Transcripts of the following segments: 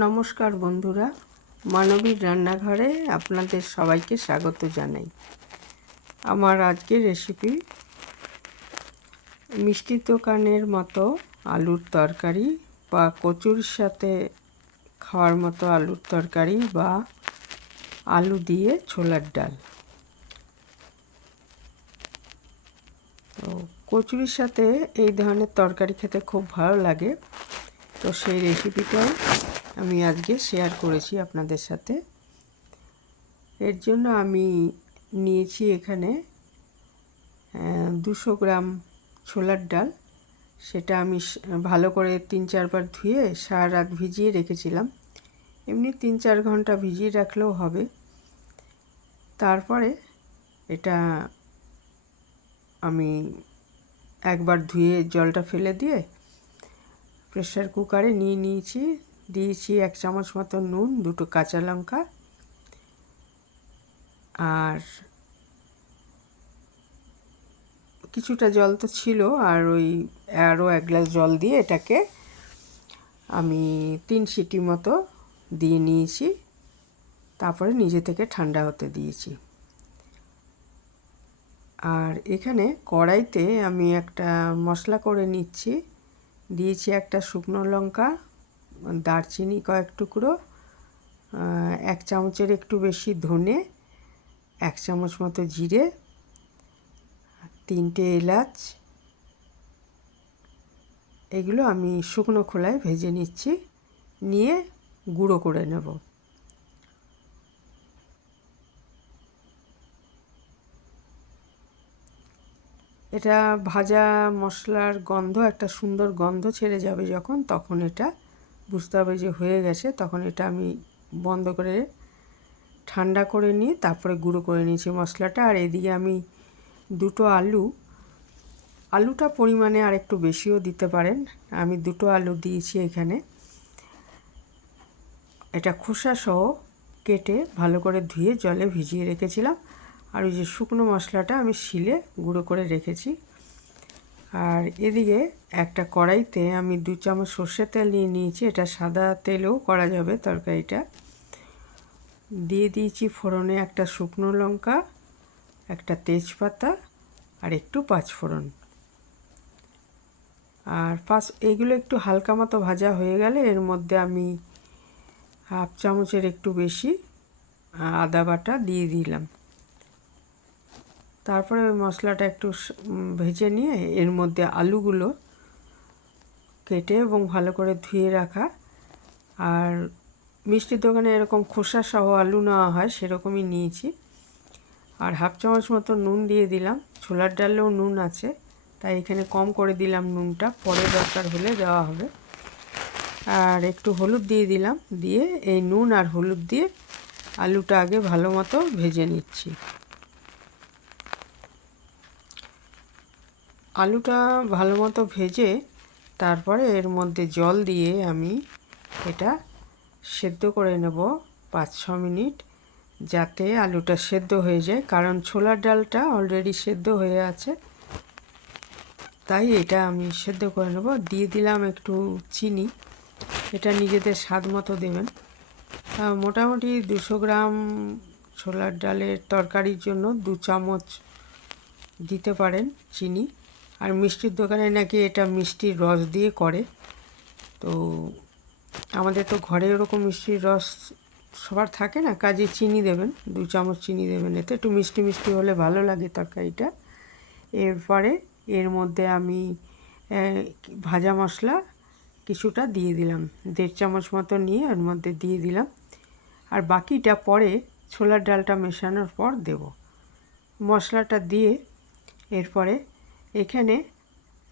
নমস্কার বন্ধুরা, মানবীর রান্নাঘরে আপনাদের সবাইকে স্বাগত জানাই। আমার আজকের রেসিপি মিষ্টির দোকানের মতো আলুর তরকারি বা কচুরির সাথে খাওয়ার মতো আলুর তরকারি বা আলু দিয়ে ছোলার ডাল। তো কচুরির সাথে এই ধরনের তরকারি খেতে খুব ভালো লাগে। তো সেই রেসিপিটাই আমি আজকে শেয়ার করেছি আপনাদের সাথে। এর জন্য আমি নিয়েছি এখানে 200 গ্রাম ছোলার ডাল। সেটা আমি ভালো করে 3-4 বার ধুয়ে সারা রাত ভিজিয়ে রেখেছিলাম। এমনি 3-4 ঘন্টা ভিজিয়ে রাখলেও হবে। তারপরে এটা আমি একবার ধুয়ে জলটা ফেলে দিয়ে প্রেসার কুকারে দিয়েছি 1 চামচ মতো নুন, 2টো কাঁচা লঙ্কা আর কিছুটা জল তো ছিল, আর আরও 1 গ্লাস জল দিয়ে এটাকে আমি 3 সিটি মতো দিয়ে নিয়েছি। তারপরে নিজে থেকে ঠান্ডা হতে দিয়েছি। আর এখানে কড়াইতে আমি একটা মশলা করে নিচ্ছি। দিয়েছি একটা শুকনো লঙ্কা, দারচিনি কয়েক টুকরো, 1 চামচের একটু বেশি ধনে, 1 চামচ মতো জিরে, 3টে এলাচ। এগুলো আমি শুকনো খোলায় ভেজে নিচ্ছি, নিয়ে গুঁড়ো করে নেব। এটা ভাজা মশলার গন্ধ, একটা সুন্দর গন্ধ ছেড়ে যাবে যখন, তখন এটা বুঝতে হবে যে হয়ে গেছে। তখন এটা আমি বন্ধ করে ঠান্ডা করে নিয়ে তারপরে গুঁড়ো করে নিয়েছি মশলাটা। আর এদিকে আমি 2টো আলুটা পরিমাণে আর একটু বেশিও দিতে পারেন। আমি 2টো আলু দিয়েছি এখানে। এটা খোসা সহ কেটে ভালো করে ধুয়ে জলে ভিজিয়ে রেখেছিলাম। আর ওই যে শুকনো মশলাটা আমি শিলে গুঁড়ো করে রেখেছি। আর এদিকে একটা কড়াইতে আমি 2 চামচ সর্ষের তেল নিয়ে নিয়েছি। এটা সাদা তেলেও করা যাবে তরকারিটা। দিয়ে দিয়েছি ফোড়নে একটা শুকনো লঙ্কা, একটা তেজপাতা আর একটু পাঁচফোড়ন। আর এগুলো একটু হালকা মতো ভাজা হয়ে গেলে এর মধ্যে আমি 1/2 চামচের একটু বেশি আদা বাটা দিয়ে দিলাম। তারপরে ওই মশলাটা একটু ভেজে নিয়ে এর মধ্যে আলুগুলো কেটে এবং ভালো করে ধুয়ে রাখা, আর মিষ্টির দোকানে এরকম খোসা সহ আলু নেওয়া হয় সেরকমই নিয়েছি। আর 1/2 চামচ মতো নুন দিয়ে দিলাম। ছোলার ডালেও নুন আছে, তাই এখানে কম করে দিলাম নুনটা, পরে দরকার হলে দেওয়া হবে। আর একটু হলুদ দিয়ে দিলাম। দিয়ে এই নুন আর হলুদ দিয়ে আলুটা আগে ভালো মতো ভেজে নিচ্ছি। আলুটা ভালো মতো ভেজে তারপরে এর মধ্যে জল দিয়ে আমি এটা সেদ্ধ করে নেব 5-6 মিনিট, যাতে আলুটা সেদ্ধ হয়ে যায়। কারণ ছোলার ডালটা অলরেডি সেদ্ধ হয়ে আছে, তাই এটা আমি সেদ্ধ করে নেব। দিয়ে দিলাম একটু চিনি, এটা নিজেদের স্বাদ মতো দেবেন। মোটামুটি 200 গ্রাম ছোলার ডালের তরকারির জন্য 2 চামচ দিতে পারেন চিনি। আর মিষ্টির দোকানে নাকি এটা মিষ্টির রস দিয়ে করে, তো আমাদের তো ঘরে ওরকম মিষ্টির রস সবার থাকে না, কাজে চিনি দেবেন, 2 চামচ চিনি দেবেন। এতে একটু মিষ্টি মিষ্টি হলে ভালো লাগে তরকারিটা। এরপরে এর মধ্যে আমি ভাজা মশলা কিছুটা দিয়ে দিলাম, 1.5 চামচ মতো নিয়ে এর মধ্যে দিয়ে দিলাম। আর বাকিটা পরে ছোলার ডালটা মেশানোর পর দেব। মশলাটা দিয়ে এরপরে এখানে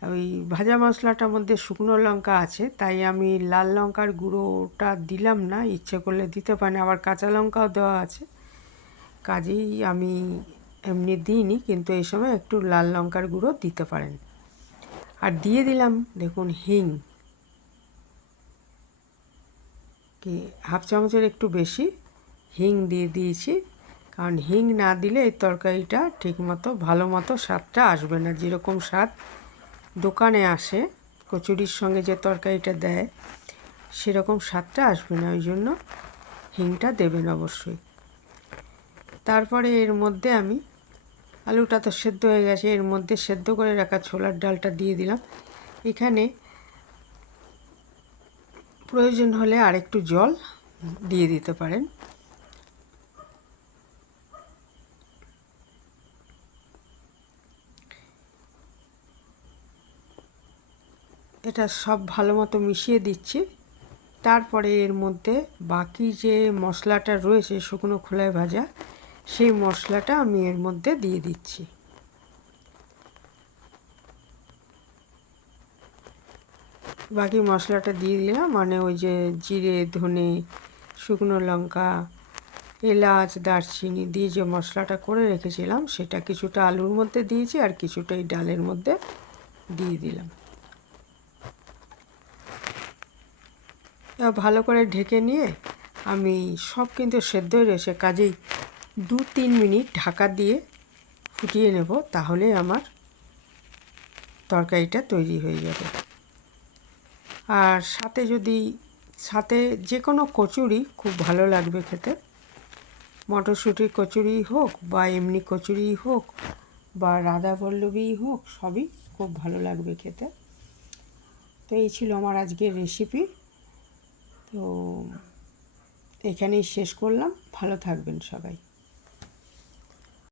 ওই ভাজা মশলাটার মধ্যে শুকনো লঙ্কা আছে, তাই আমি লাল লঙ্কার গুঁড়োটা দিলাম না, ইচ্ছে করলে দিতে পারেন। আবার কাঁচা লঙ্কাও দেওয়া আছে, কাজেই আমি এমনি দিইনি, কিন্তু এই সময় একটু লাল লঙ্কার গুঁড়ো দিতে পারেন। আর দিয়ে দিলাম দেখুন হিং, কি 1/2 চামচের একটু বেশি হিং দিয়ে দিয়েছি। কারণ হিং না দিলে এই তরকারিটা ঠিকমতো ভালো মতো স্বাদটা আসবে না। যেরকম স্বাদ দোকানে আসে কচুরির সঙ্গে যে তরকারিটা দেয়, সেরকম স্বাদটা আসবে না, ওই জন্য হিংটা দেবেন অবশ্যই। তারপরে এর মধ্যে আমি, আলুটা তো সেদ্ধ হয়ে গেছে, এর মধ্যে সেদ্ধ করে রাখা ছোলার ডালটা দিয়ে দিলাম। এখানে প্রয়োজন হলে আরেকটু জল দিয়ে দিতে পারেন। এটা সব ভালো মতো মিশিয়ে দিচ্ছি। তারপরে এর মধ্যে বাকি যে মশলাটা রয়েছে শুকনো খোলায় ভাজা, সেই মশলাটা আমি এর মধ্যে দিয়ে দিচ্ছি। বাকি মশলাটা দিয়ে দিলাম, মানে ওই যে জিরে, ধনে, শুকনো লঙ্কা, এলাচ, দারচিনি দিয়ে যে মশলাটা করে রেখেছিলাম, সেটা কিছুটা আলুর মধ্যে দিয়েছি আর কিছুটা এই ডালের মধ্যে দিয়ে দিলাম। ভালো করে ঢেকে নিয়ে আমি, সব কিন্তু সেদ্ধই রয়েছে, কাজেই 2-3 মিনিট ঢাকা দিয়ে ফুটিয়ে নেব, তাহলে আমার তরকারিটা তৈরি হয়ে যাবে। আর সাথে যে কোনো কচুরি খুব ভালো লাগবে খেতে, মটরশুঁটির কচুরি হোক বা এমনি কচুরি হোক বা রাধাবল্লভী হোক, সবই খুব ভালো লাগবে খেতে। তো এই ছিল আমার আজকের রেসিপি। তো এখানেই শেষ করলাম। ভালো থাকবেন সবাই।